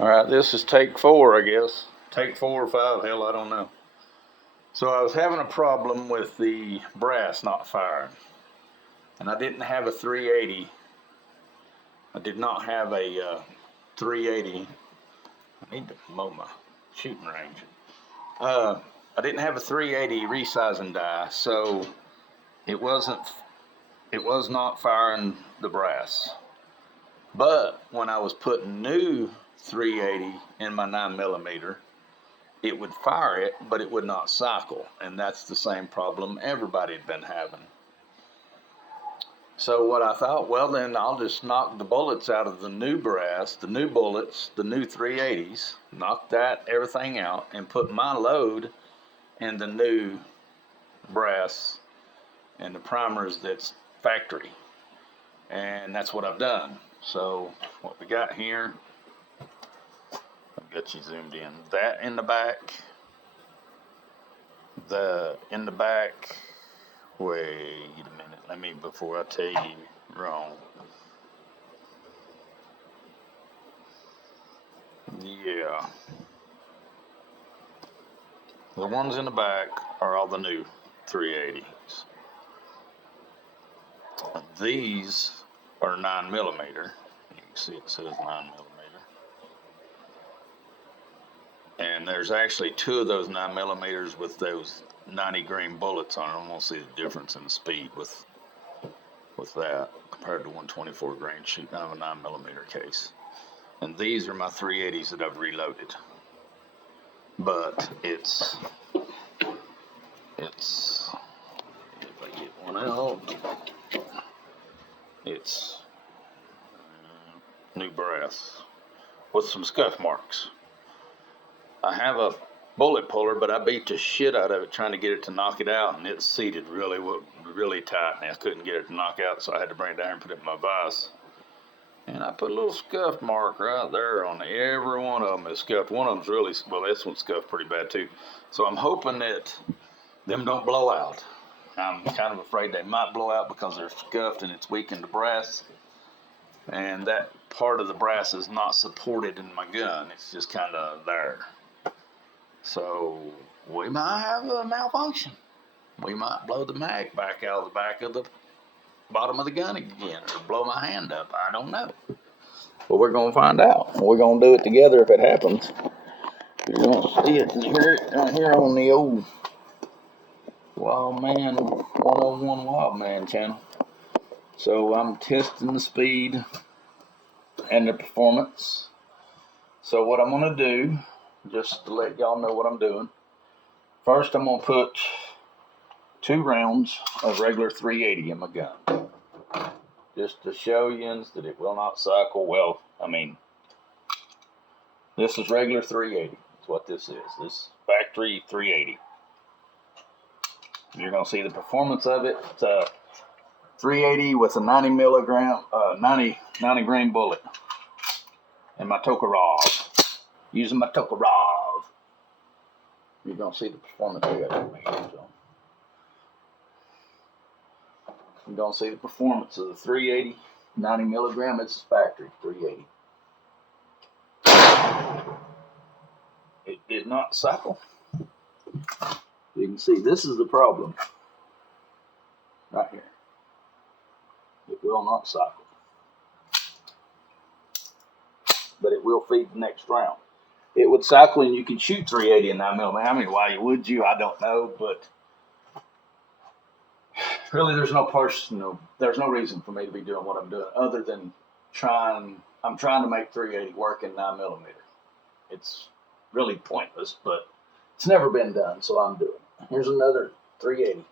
All right, this is take 4, I guess. Take 4 or 5, hell, I don't know. So I was having a problem with the brass not firing. And I didn't have a 380. I did not have a 380. I need to mow my shooting range. I didn't have a 380 resizing die, so it was not firing the brass. But when I was putting new 380 in my 9mm, it would fire it, but it would not cycle. And that's the same problem everybody had been having. So what I thought, well, then I'll just knock the bullets out of the new brass, the new bullets, the new 380s, knock everything out, and put my load in the new brass and the primers that's factory. And that's what I've done. So what we got here, I've got you zoomed in. That in the back, wait a minute, before I tell you wrong. Yeah. The ones in the back are all the new 380s. These are 9mm. You can see it says 9mm. And there's actually 2 of those 9mm with those 90 grain bullets on it. I'm gonna see the difference in the speed with that compared to 124 grain shooting out of a 9mm case. And these are my 380s that I've reloaded. But it's if I get one out, it's new brass with some scuff marks. I have a bullet puller, but I beat the shit out of it trying to get it to knock it out, and it seated really tight, and I couldn't get it to knock out, so I had to bring it down and put it in my vise. And I put a little scuff mark right there on every one of them is scuffed. One of them's really, well, this one's scuffed pretty bad too. So I'm hoping that them don't blow out. I'm kind of afraid they might blow out because they're scuffed and it's weakened the brass. And that part of the brass is not supported in my gun. It's just kind of there. So we might have a malfunction. We might blow the mag back out of the back of the bottom of the gun again, or blow my hand up. I don't know. But we're going to find out. We're going to do it together if it happens. You're going to see it and hear it right here on the old Wild Man 101 Wild Man channel. So I'm testing the speed and the performance. So what I'm going to do, just to let y'all know what I'm doing, first I'm going to put 2 rounds of regular 380 in my gun. Just to show you that it will not cycle. Well, I mean, this is regular 380. That's what this is. This factory 380. You're going to see the performance of it. It's a 380 with a 90 grain bullet. And my Tokarev. Using my Tokarev. You're going to see the performance I got in my hands on. You're going to see the performance of the 380 90mm. It's factory 380. It did not cycle. You can see this is the problem right here. It will not cycle, but it will feed the next round. It would cycle and you could shoot 380 and 9mm. I mean, why would you? I don't know, but really there's no reason for me to be doing what I'm doing other than I'm trying to make 380 work in 9mm. It's really pointless, but it's never been done, so I'm doing it. Here's another 380.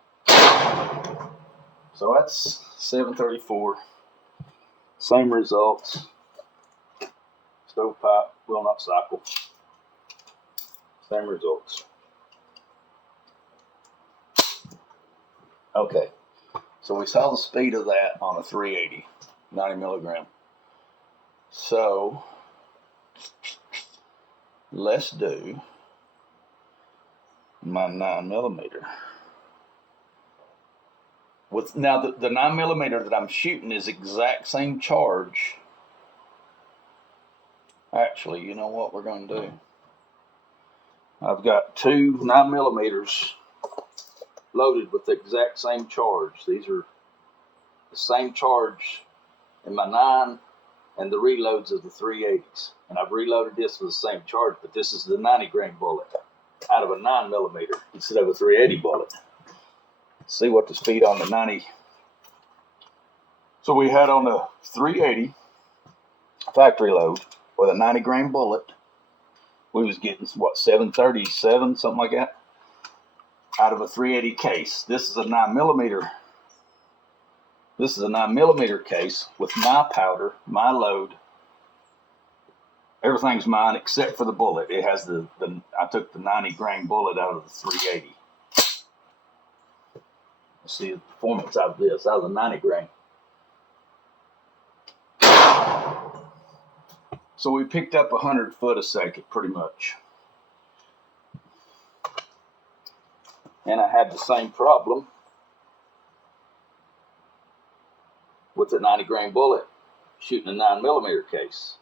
So that's 734. Same results. Stovepipe will not cycle. Same results. Okay. So we saw the speed of that on a 380, 90mm. So let's do my 9mm. Now the 9mm that I'm shooting is exact same charge Actually, you know what we're going to do? I've got two 9mm loaded with the exact same charge. These are the same charge in my 9 and the reloads of the 380s. And I've reloaded this with the same charge, but this is the 90-grain bullet out of a 9mm instead of a 380 bullet. See what the speed on the 90. So we had on the 380 factory load with a 90-grain bullet, we was getting what, 737, something like that, out of a 380 case. This is a 9mm. This is a 9mm case with my powder, my load. Everything's mine except for the bullet. It has the I took the 90-grain bullet out of the 380. Let's see the performance out of this, out of the 90-grain. So we picked up 100 foot a second, pretty much. And I had the same problem with the 90-grain bullet shooting a 9mm case.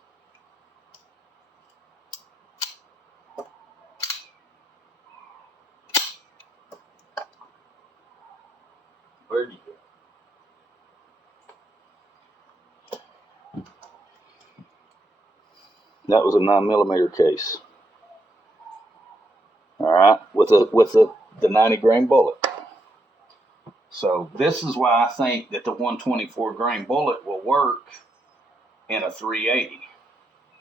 Where'd you go? That was a 9mm case. All right, with the 90-grain bullet. So this is why I think that the 124-grain bullet will work in a 380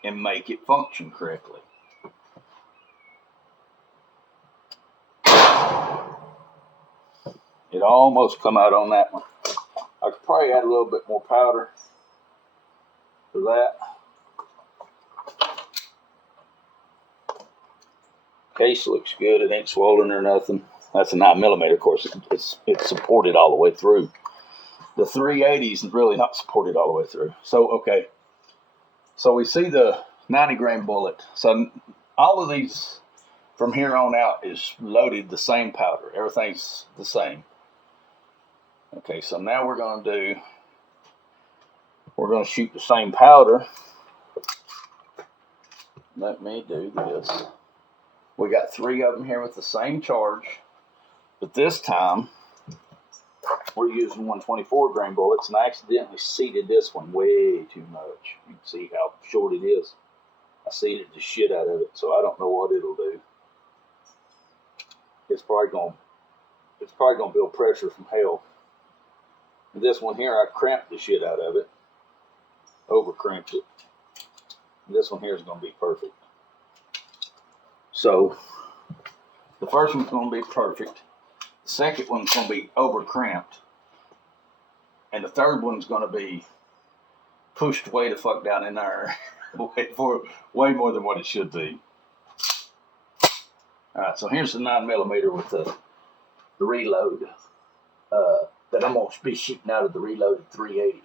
and make it function correctly. It almost come out on that one. I could probably add a little bit more powder for that. Case looks good. It ain't swollen or nothing. That's a 9mm, of course. It's supported all the way through. The 380s is really not supported all the way through. So, okay. So we see the 90-grain bullet. So all of these from here on out is loaded the same powder. Everything's the same. Okay, so now we're going to shoot the same powder. Let me do this. We got 3 of them here with the same charge, but this time we're using 124-grain bullets, and I accidentally seeded this one way too much. You can see how short it is. I seeded the shit out of it, so I don't know what it'll do. It's probably gonna build pressure from hell. And this one here, I cramped the shit out of it, over crimped it. And this one here is gonna be perfect. So the first one's gonna be perfect. The second one's gonna be over cramped. And the third one's gonna be pushed way the fuck down in there. way more than what it should be. Alright, so here's the 9mm with the reload that I'm gonna be shooting out of the reloaded 380.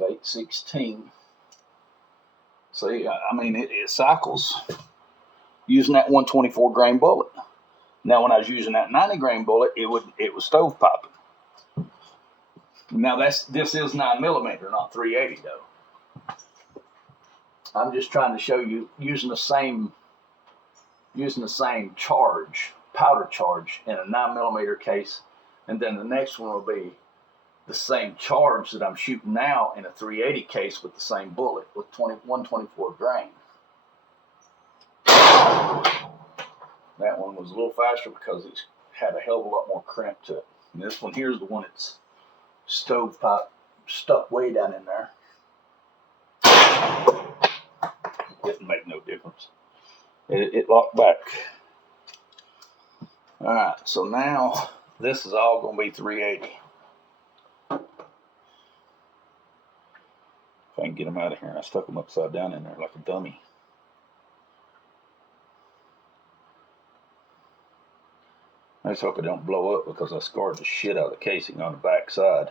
It's 816. See, I mean, it cycles using that 124-grain bullet. Now, when I was using that 90-grain bullet, it was stove popping. Now this is 9mm, not 380 though. I'm just trying to show you using the same charge, powder charge, in a 9mm case, and then the next one will be the same charge that I'm shooting now in a 380 case with the same bullet with 124 grain. That one was a little faster because it had a hell of a lot more crimp to it. And this one here is the one that's stovepipe stuck way down in there. It didn't make no difference. It locked back. Alright, so now this is all going to be 380. If I can get them out of here. I stuck them upside down in there like a dummy. I just hope it don't blow up because I scarred the shit out of the casing on the back side.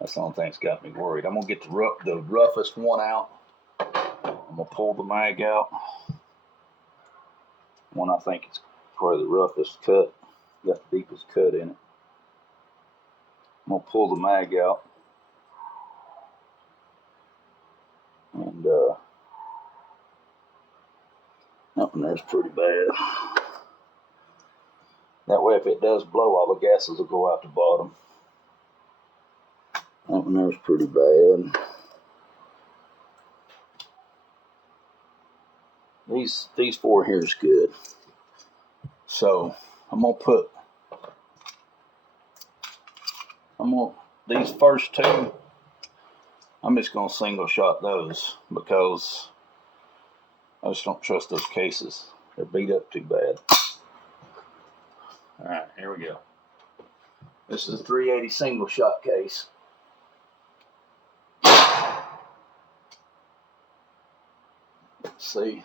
That's the only thing that's got me worried. I'm going to get the roughest one out. I'm going to pull the mag out. One I think is probably the roughest cut. Got the deepest cut in it. I'm going to pull the mag out. that one there's pretty bad. That way, if it does blow, all the gases will go out the bottom. That one there's pretty bad. These four here is good. So these first two, I'm just gonna single shot those because I just don't trust those cases. They're beat up too bad. All right, here we go. This is a 380 single shot case. Let's see.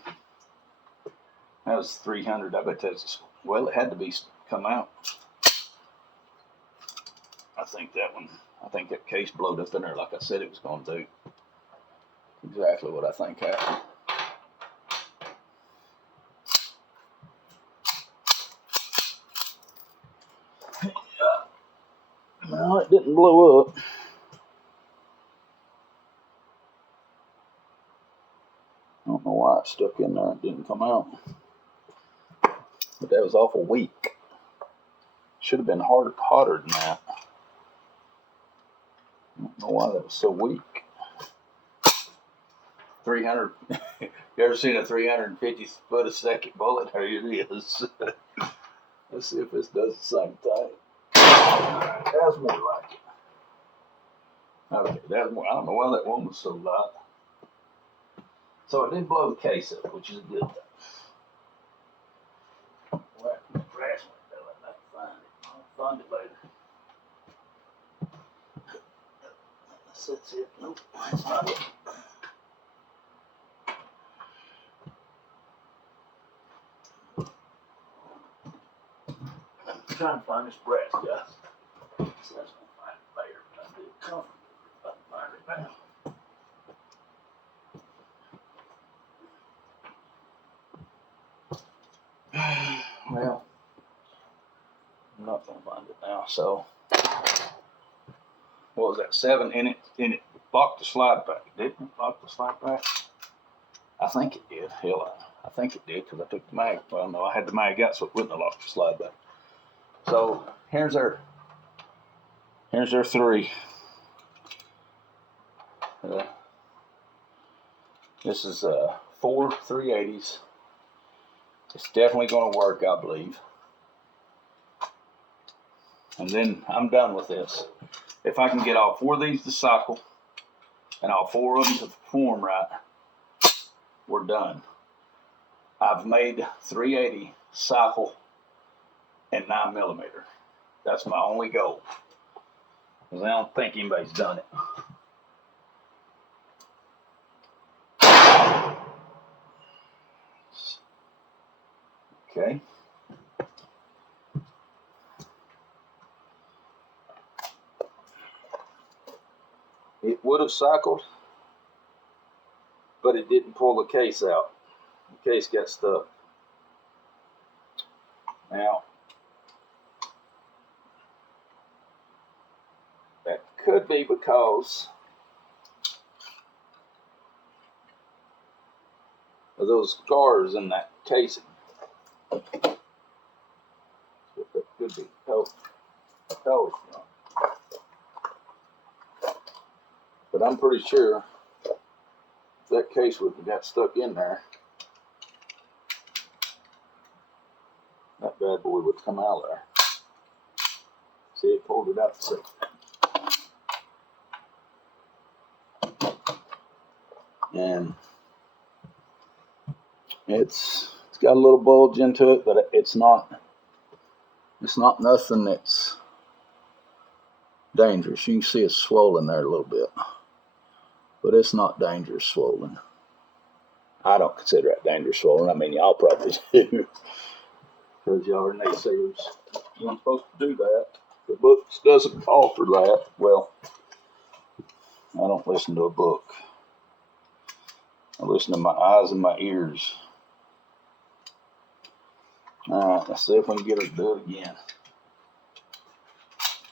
That was 300. I bet that's, well, it had to be come out. I think that case blowed up in there like I said it was going to do. Exactly what I think happened. No, it didn't blow up. I don't know why it stuck in there. It didn't come out. But that was awful weak. Should have been hotter than that. I don't know why that was so weak. 300. You ever seen a 350 foot a second bullet? There it is. Let's see if this does the same thing. That's more like it. Okay, that's more. I don't know why that one was so light. So it didn't blow the case up, which is a good thing. Well, the brass one fell. I'd like to find it. I'll find it later. That's it. Nope, that's not it. I'm trying to find this brass, guys. So that's going to find it later, but I feel comfortable if I can find it now. Well, I'm not going to find it now. So, what was that? 7 in it? Locked the slide back. Didn't it lock the slide back? I think it did. Hell, I think it did because I took the mag. Well, no, I had the mag out, so it wouldn't have locked the slide back. So here's our 3. This is 4 380s. It's definitely going to work, I believe. And then I'm done with this. If I can get all 4 of these to cycle and all 4 of them to perform right, we're done. I've made 380 cycle and 9mm. That's my only goal. Because I don't think anybody's done it. Okay. It would have cycled, but it didn't pull the case out. The case got stuck. Now, that could be because of those scars in that casing. That could be. But I'm pretty sure that case would have got stuck in there, that bad boy would come out of there. See, it pulled it out. So. And it's got a little bulge into it, but it's not nothing that's dangerous. You can see it's swollen there a little bit, but it's not dangerous swollen. I don't consider that dangerous swollen. I mean, y'all probably do, because y'all are naysayers. You're not supposed to do that. The book doesn't call for that. Well, I don't listen to a book. I listen to my eyes and my ears. Alright, let's see if we can get her to do it again.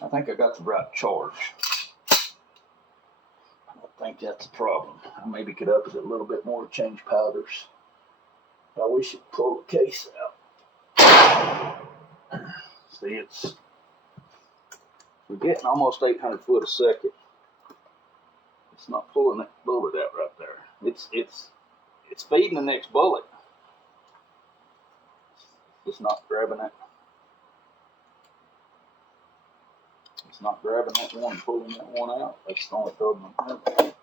I think I got the right charge. think that's the problem. I maybe could up it a little bit more to change powders. I wish it pulled the case out. See, we're getting almost 800 foot a second. It's not pulling that bullet out right there. It's feeding the next bullet. It's not grabbing it. It's not grabbing that one and pulling that one out. That's the only problem I'm having.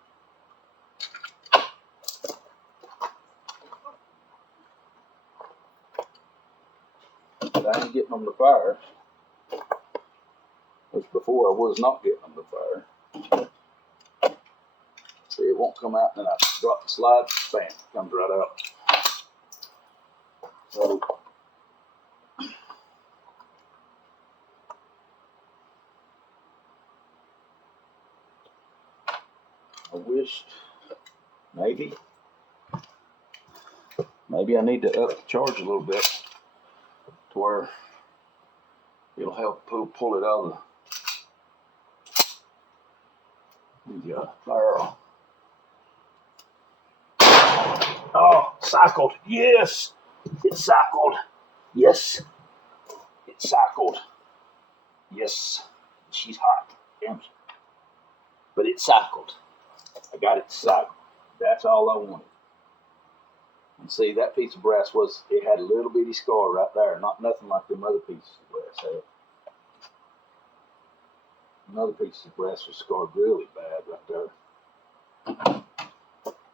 But I ain't getting them to fire. Which before I was not getting them to fire. See, it won't come out, and then I drop the slide, bam, it comes right out. So, I wished maybe I need to up the charge a little bit to where it'll help pull it out of the barrel. Oh, cycled. Yes, it cycled. Yes, it cycled. Yes, she's hot. Damn. But it cycled. I got it cycled. That's all I wanted. And see, that piece of brass it had a little bitty scar right there. Nothing like them other pieces of brass had. Another piece of brass was scarred really bad right there.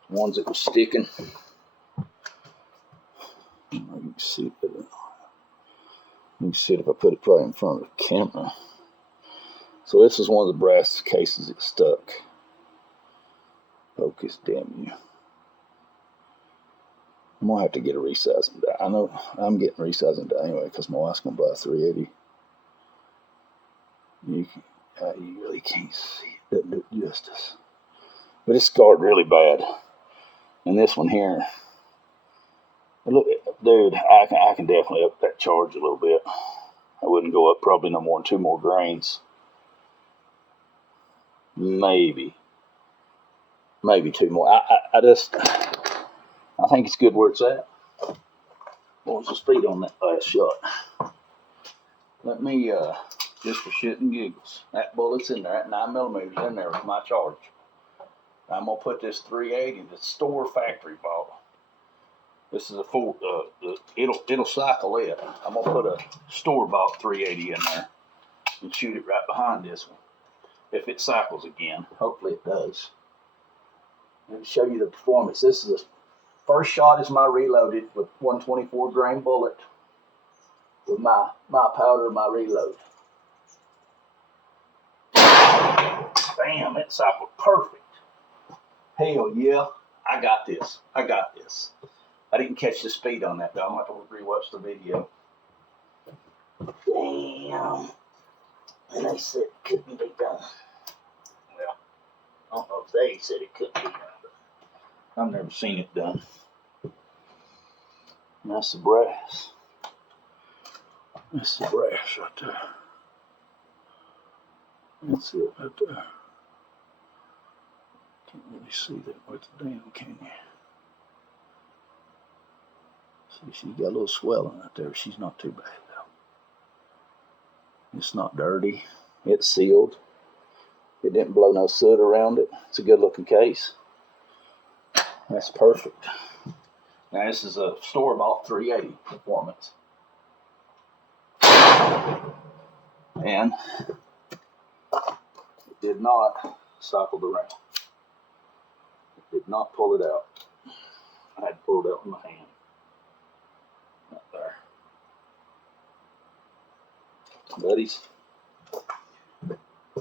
Ones that were sticking. You can see it. You can see it if I put it probably in front of the camera. So this is one of the brass cases that stuck. Focus, damn you. I'm gonna have to get a resizing die. I know I'm getting resizing die anyway because my wife's gonna buy a 380. You really can't see it. Doesn't do it justice. But it's scarred really bad. And this one here, look, dude, I can definitely up that charge a little bit. I wouldn't go up probably no more than 2 more grains. Maybe 2 more. I think it's good where it's at. What was the speed on that last shot? Let me, just for shit and giggles, that bullet's in there, that 9mm in there with my charge. I'm gonna put this 380, the store factory bought. This is a full, it'll cycle it. I'm gonna put a store-bought 380 in there and shoot it right behind this one. If it cycles again, hopefully it does. Let me show you the performance. This is the first shot is my reloaded with 124 grain bullet with my powder, my reload. Bam! It cycled perfect. Hell yeah! I got this. I didn't catch the speed on that though. I'm gonna have to rewatch the video. Damn. And they said it couldn't be done. Well, I don't know if they said it couldn't be done, but I've never seen it done. And that's the brass. That's the brass right there. That's it right there. Can't really see that with the damn, can you? See, she's got a little swelling right there. She's not too bad though. It's not dirty. It's sealed. It didn't blow no soot around it. It's a good looking case. That's perfect. Now this is a store-bought 380 performance. And it did not cycle around. It did not pull it out. I had to pull it out with my hand. Right there. Buddies,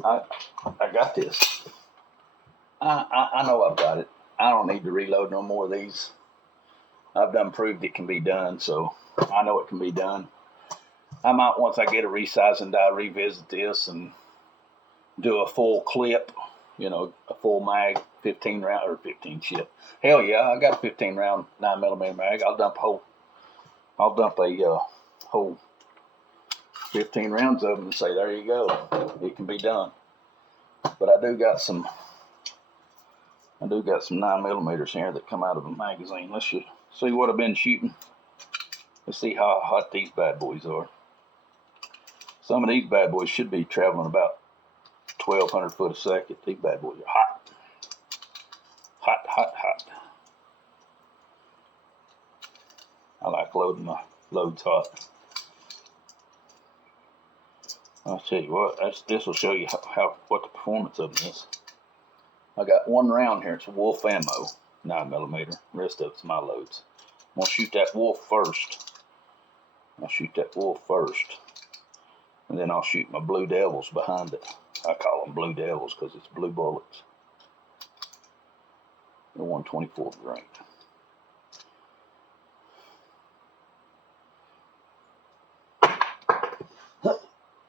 I got this. I know I've got it. I don't need to reload no more of these. I've done proved it can be done, so I know it can be done. I might, once I get a resizing die, revisit this and do a full clip, you know, a full mag, 15 round, or 15 shit. Hell yeah, I got a 15 round 9mm mag. I'll dump a whole 15 rounds of them and say, there you go, it can be done. But I do got some I do got some 9mm here that come out of a magazine. Let's just see what I've been shooting. Let's see how hot these bad boys are. Some of these bad boys should be traveling about 1,200 foot a second. These bad boys are hot. Hot, hot, hot. I like loading my loads hot. I'll tell you what, this will show you what the performance of them is. I got one round here. It's a Wolf ammo, 9mm. Rest of it's my loads. I'm gonna shoot that Wolf first. I'll shoot that Wolf first, and then I'll shoot my Blue Devils behind it. I call them Blue Devils because it's blue bullets. They're 1/24 grain.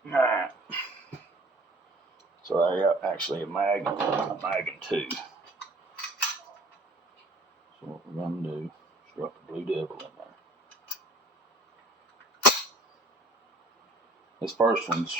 Alright. So I got actually a mag and two. So what we're gonna do is drop the Blue Devil in there. This first one's